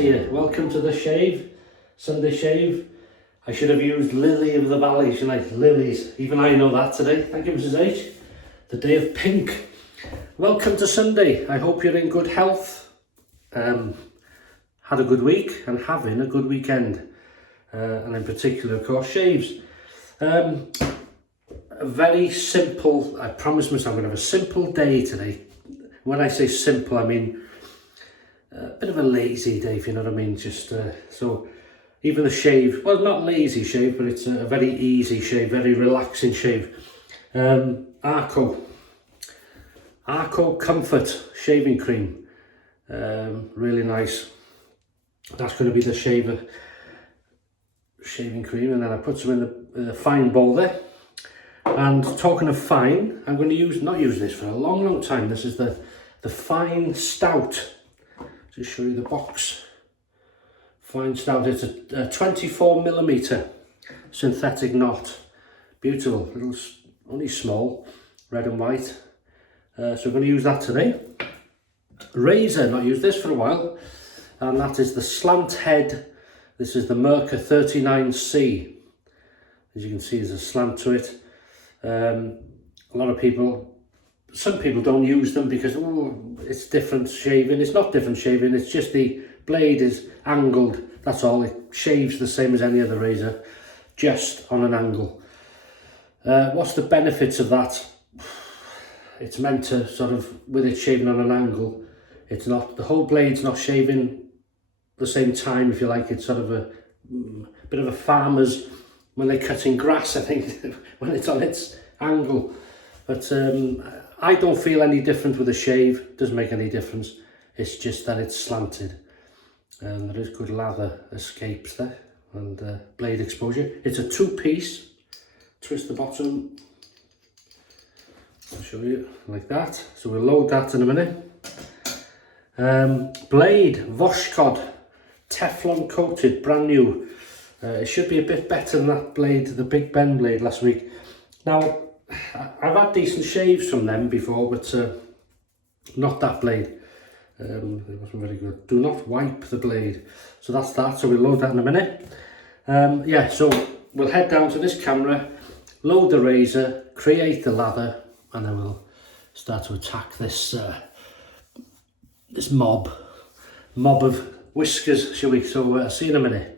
see you. Welcome to the shave, Sunday shave. I should have used Lily of the Valley, shouldn't I? Lilies. Even I know that today. Thank you, Mrs. H. The day of pink. Welcome to Sunday. I hope you're in good health. Had a good week and having a good weekend. And in particular, of course, shaves. A very simple, I promise myself I'm going to have a simple day today. When I say simple, I mean a bit of a lazy day, if you know what I mean. Just so even the shave, well, not lazy shave, but it's a very easy shave, very relaxing shave. Arko Comfort shaving cream, really nice. That's going to be the shaving cream, and then I put some in the fine bowl there. And talking of fine, I'm going to not use this for a long time. This is the fine stout. Just show you the box. Fine stout. It's a 24mm synthetic knot. Beautiful. Little, only small, red and white. So we're going to use that today. Razor. Not used this for a while. And that is the slant head. This is the Merca 39C. As you can see, there's a slant to it. A lot of people, some people don't use them because it's different shaving. It's not different shaving, it's just the blade is angled, that's all. It shaves the same as any other razor, just on an angle. What's the benefits of that? It's meant to sort of, with it shaving on an angle, it's not, the whole blade's not shaving the same time, if you like. It's sort of a bit of a farmer's, when they're cutting grass, I think, when it's on its angle. But I don't feel any different with a shave. It doesn't make any difference. It's just that it's slanted. And there is good lather escapes there, and blade exposure. It's a 2-piece. Twist the bottom. I'll show you like that. So we'll load that in a minute. Blade, Voskhod, Teflon coated, brand new. It should be a bit better than that blade, the Big Ben blade last week. Now, I've had decent shaves from them before, but not that blade. It wasn't very good. Do not wipe the blade. So that's that. So we'll load that in a minute. Yeah, so we'll head down to this camera, load the razor, create the lather, and then we'll start to attack this this mob of whiskers, shall we? So I'll see you in a minute.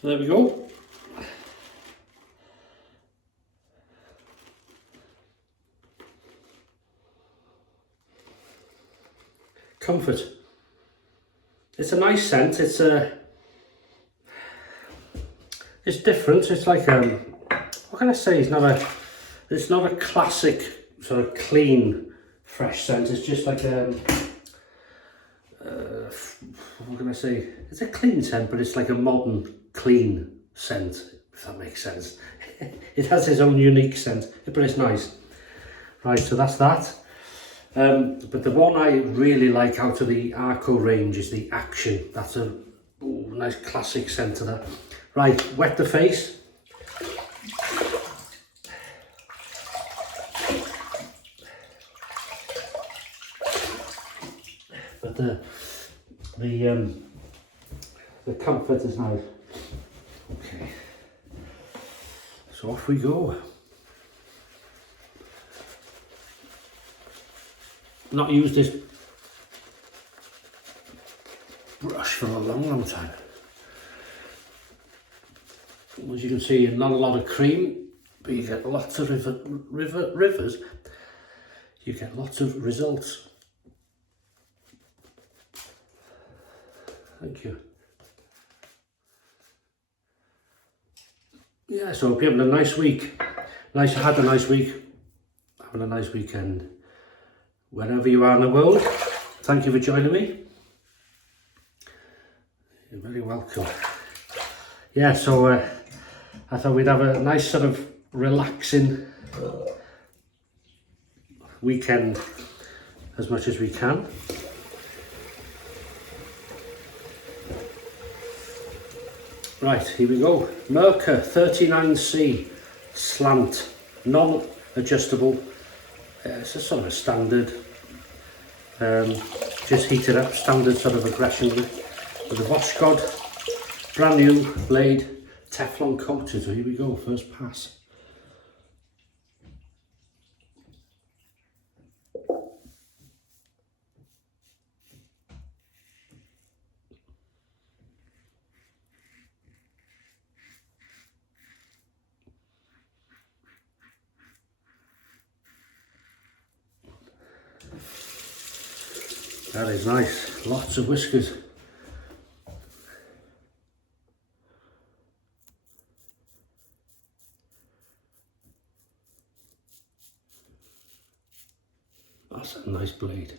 So there we go. Comfort. It's a nice scent. It's different. It's like what can I say? It's not a classic sort of clean fresh scent. It's just like what can I say? It's a clean scent, but it's like a modern clean scent, if that makes sense. It has its own unique scent, but it's nice. Right, so that's that. But the one I really like out of the Arko range is the Action. That's a nice classic scent to that. Right, wet the face. But the comfort is nice. Okay, so off we go. Not used this brush for a long time. As you can see, not a lot of cream, but you get lots of rivers. You get lots of results. Thank you. Yeah, so hope you're having a nice week. Had a nice week. Having a nice weekend. Wherever you are in the world, thank you for joining me. You're very welcome. Yeah, so I thought we'd have a nice sort of relaxing weekend as much as we can. Right, here we go. Merkur 39C slant, non-adjustable. It's a sort of a standard, just heat it up, standard sort of aggression with the Voskhod brand new blade, Teflon coated. So here we go, first pass. That is nice, lots of whiskers. That's a nice blade.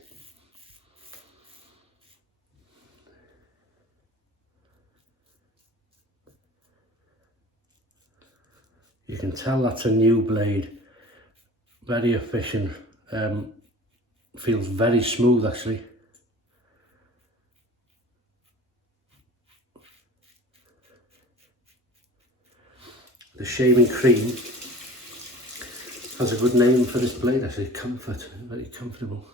You can tell that's a new blade, very efficient, feels very smooth actually. The shaving cream has a good name for this blade actually, Comfort, very comfortable.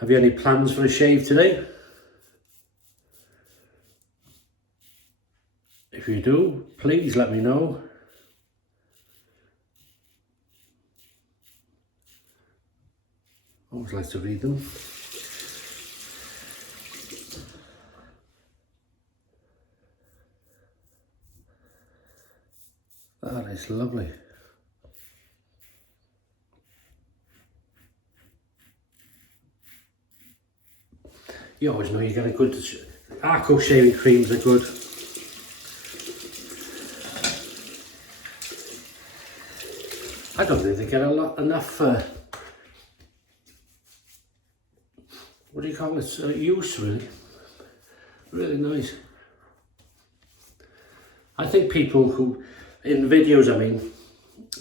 Have you any plans for a shave today? If you do, please let me know. Always like to read them. That is lovely. You always know you get a good, Arko shaving creams are good. I don't think they get enough, what do you call it, use really. Really nice. I think people who, in videos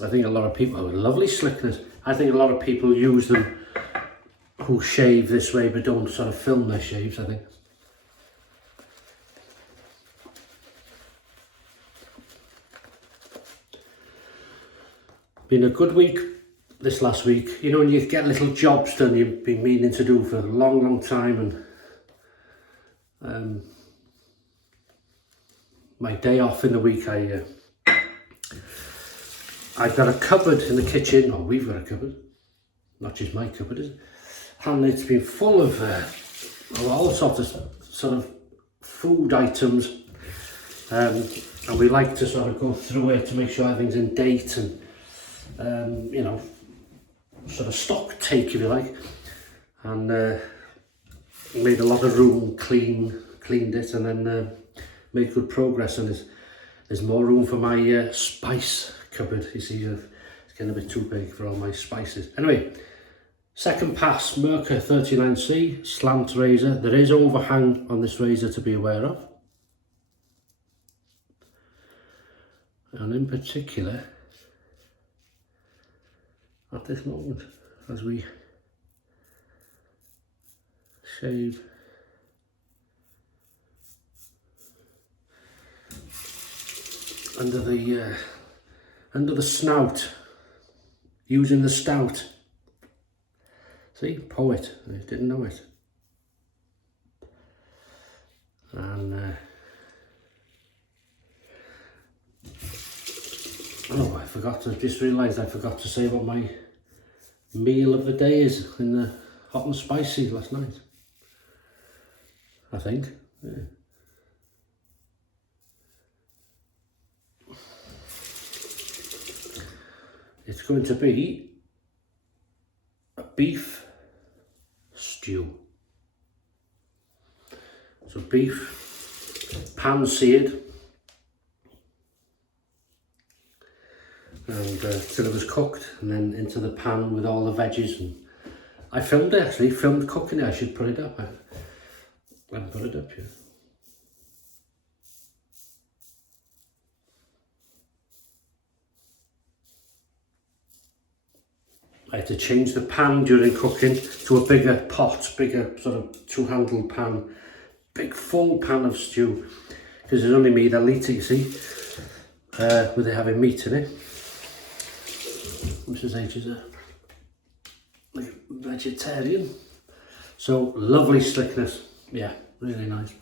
I think a lot of people, lovely slickness, I think a lot of people use them who shave this way but don't sort of film their shaves, I think. Been a good week this last week. You know, when you get little jobs done you've been meaning to do for a long time, and my day off in the week I've got a cupboard in the kitchen, or we've got a cupboard, not just my cupboard, is it? And it's been full of all sorts of sort of food items, and we like to sort of go through it to make sure everything's in date and you know, sort of stock take if you like, and made a lot of room, cleaned it, and then made good progress. And there's more room for my spice cupboard. You see, it's getting a bit too big for all my spices. Anyway, second pass, Merkur 39C, slant razor. There is overhang on this razor to be aware of. And in particular, at this moment, as we shave under the snout, using the stout. See, poet, I didn't know it. And oh, I forgot, I just realised I forgot to say what my meal of the day is in the hot and spicy last night. I think, yeah. It's going to be a beef stew. So beef, pan seared, and till it was cooked, and then into the pan with all the veggies. And I filmed it actually, filmed cooking it. I should put it up. I haven't put it up yet. I had to change the pan during cooking to a bigger pot, bigger sort of two-handled pan, big full pan of stew, because there's only me that'll eat it, you see, with it having meat in it. Mrs H is a vegetarian, so lovely slickness, yeah, really nice.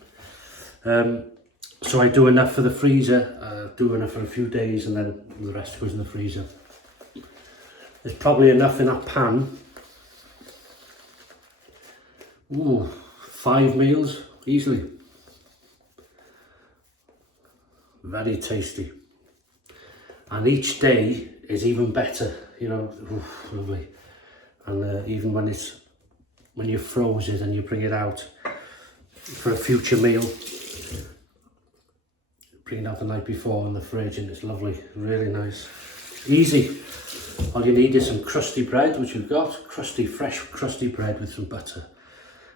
So I do enough for the freezer, do enough for a few days, and then the rest goes in the freezer. There's probably enough in that pan. Ooh, 5 meals, easily. Very tasty. And each day is even better, you know, ooh, lovely. And even when you froze it and you bring it out for a future meal, bring it out the night before in the fridge, and it's lovely, really nice. Easy. All you need is some crusty bread, which we've got, crusty, fresh crusty bread with some butter,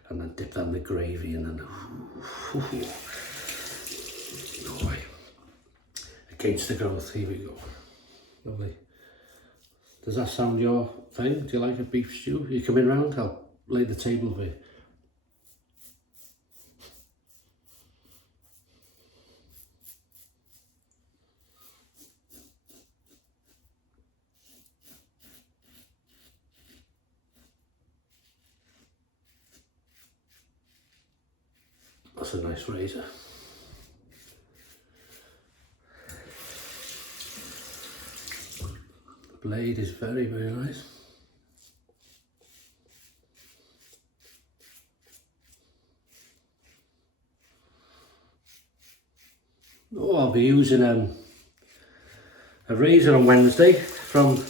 and then dip that in the gravy, and then no way. Against the growth, here we go. Lovely. Does that sound your thing? Do you like a beef stew? You coming round? I'll lay the table for you. That's a nice razor. The blade is very, very nice. Oh, I'll be using a razor on Wednesday from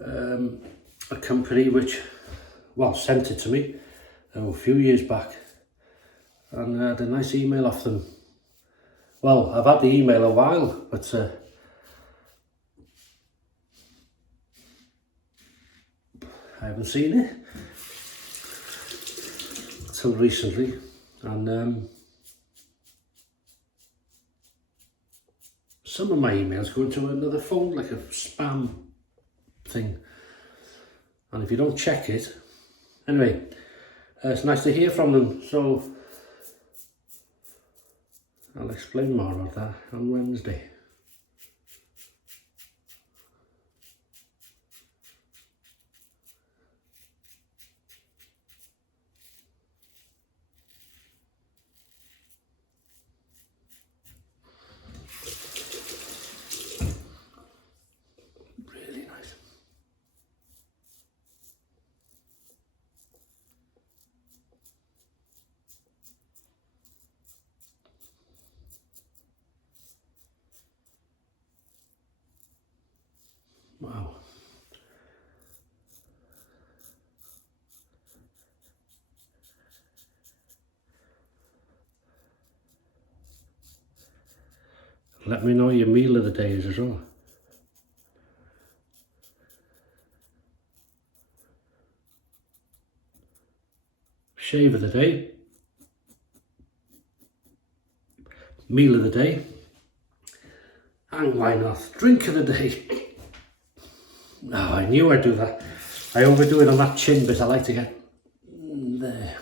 a company which, well, sent it to me a few years back. And I had a nice email off them. Well, I've had the email a while, but I haven't seen it until recently. And some of my emails go into another phone, like a spam thing. And if you don't check it, anyway, it's nice to hear from them. So I'll explain more about that on Wednesday. Really nice. Wow. Let me know your meal of the day is as well. shave of the day, meal of the day, and why not drink of the day. Oh, I knew I'd do that. I overdo it on that chin bit. I like to get there.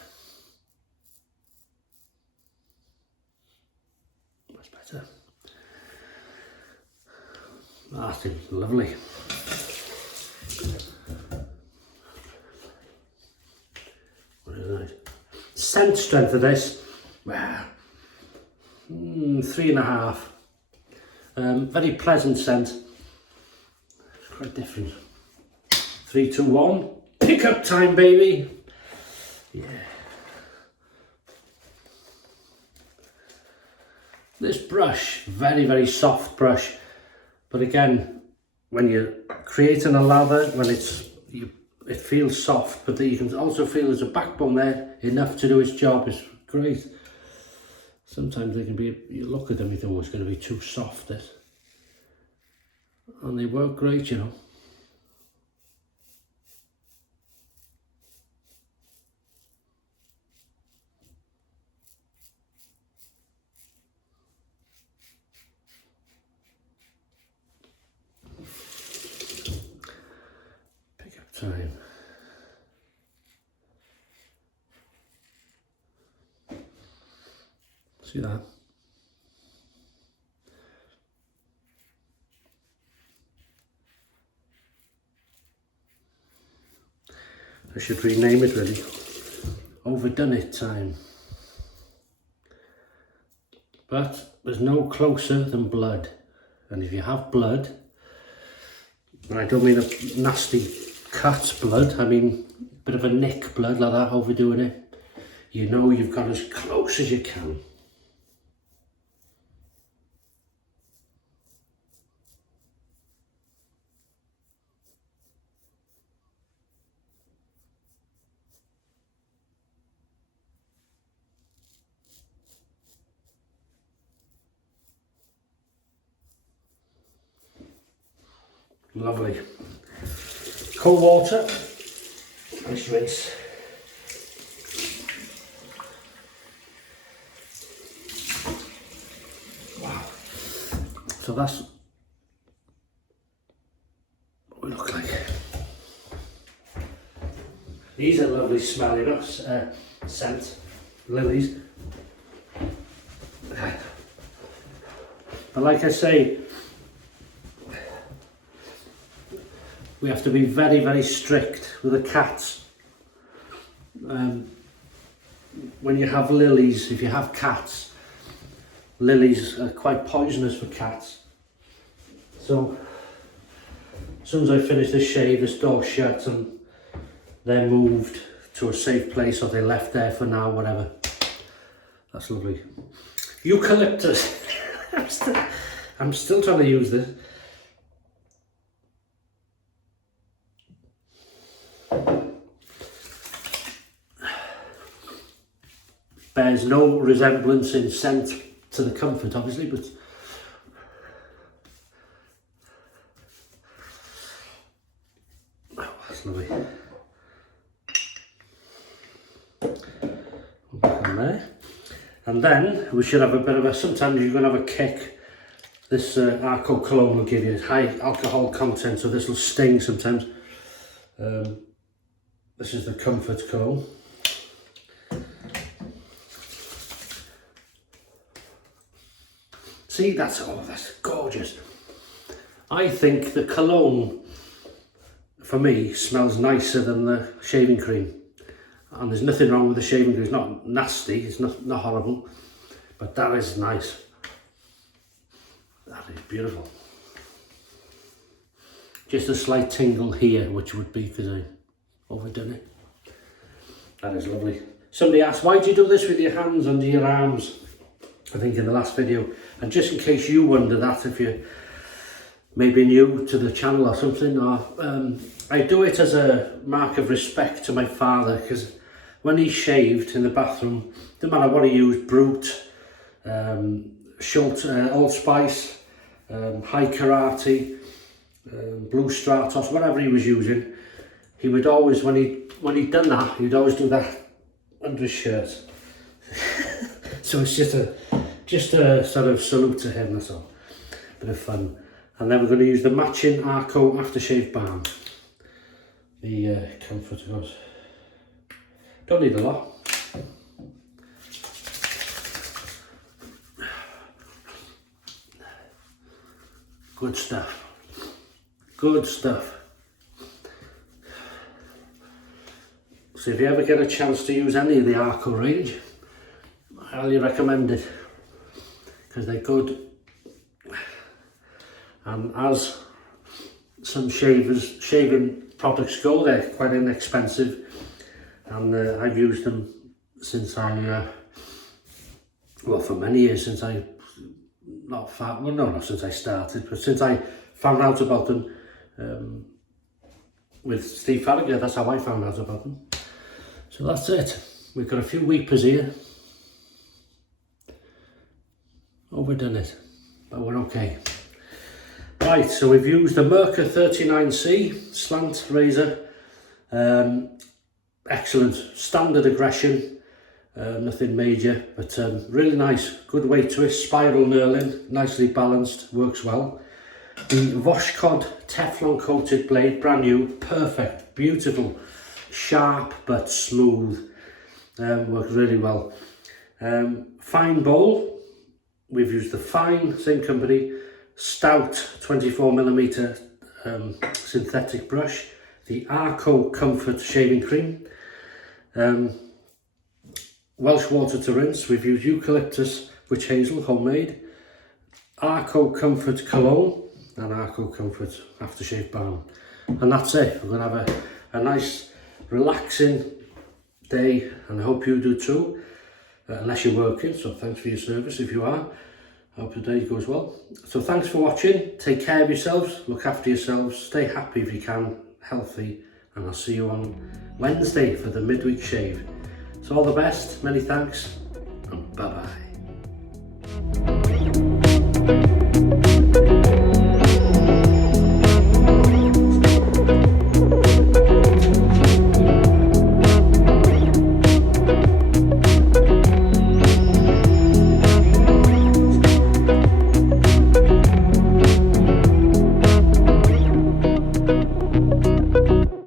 That's better. That is lovely. What is that? Scent strength of this, well, 3.5. Very pleasant scent. It's quite different. 3, 2, 1. Pickup time, baby. Yeah. This brush, very, very soft brush. But again, when you're creating a lather, when it feels soft, but you can also feel there's a backbone there enough to do its job. It's great. Sometimes they can be, you look at them, you think, oh, it's going to be too soft, this. And they work great, you know. Pickup time. See that? I should rename it really. Overdone it time. But there's no closer than blood. And if you have blood, and I don't mean a nasty cut blood, I mean a bit of a nick blood like that, overdoing it, you know you've got as close as you can. Lovely. Cold water. Nice rinse. Wow. So that's what we look like. These are lovely smelling scent. Lilies. But like I say, we have to be very, very strict with the cats. When you have lilies, if you have cats, lilies are quite poisonous for cats. So, as soon as I finish this shave, this door's shut and they're moved to a safe place, or they're left there for now, whatever. That's lovely. Eucalyptus. I'm still trying to use this. Bears no resemblance in scent to the comfort, obviously, but oh, that's lovely. Back on there, and then we should have a bit of a. Sometimes you're going to have a kick. This Arko Cologne will give you high alcohol content, so this will sting sometimes. This is the Comfort Cologne. See, that's gorgeous. I think the cologne, for me, smells nicer than the shaving cream. And there's nothing wrong with the shaving cream. It's not nasty, it's not horrible, but that is nice. That is beautiful. Just a slight tingle here, which would be because I overdone it. That is lovely. Somebody asked, why do you do this with your hands under your arms? I think in the last video. And just in case you wonder that, if you're maybe new to the channel or something, or I do it as a mark of respect to my father, because when he shaved in the bathroom, no matter what he used, Brute, Schultz, Old Spice, High Karate, Blue Stratos, whatever he was using, he would always, when he'd done that, he'd always do that under his shirt. So it's just a sort of salute to him, that's all. Bit of fun. And then we're going to use the matching Arko aftershave balm. The comfort goes. Don't need a lot. Good stuff. Good stuff. So if you ever get a chance to use any of the Arko range, I highly recommend it, because they're good. And as some shaving products go, they're quite inexpensive, and I've used them since well, for many years, since I not since I started, but since I found out about them with Steve Farragut. That's how I found out about them. So that's it. We've got a few weepers here. Overdone it, but we're okay. Right, so we've used the Merkur 39C slant razor. Excellent, standard aggression, nothing major, but really nice, good weight twist, spiral knurling, nicely balanced, works well. The Voskhod Teflon coated blade, brand new, perfect, beautiful, sharp but smooth, works really well. Fine bowl, we've used the Fine, same company, stout 24mm synthetic brush, the Arko Comfort shaving cream, Welsh water to rinse. We've used Eucalyptus Witch Hazel, homemade, Arko Comfort Cologne, and Arko Comfort Aftershave Balm. And that's it. We're going to have a nice relaxing day, and I hope you do too, unless you're working, so thanks for your service if you are. I hope the day goes well. So thanks for watching, take care of yourselves, look after yourselves, stay happy if you can, healthy, and I'll see you on Wednesday for the midweek shave. So all the best, many thanks, and bye bye.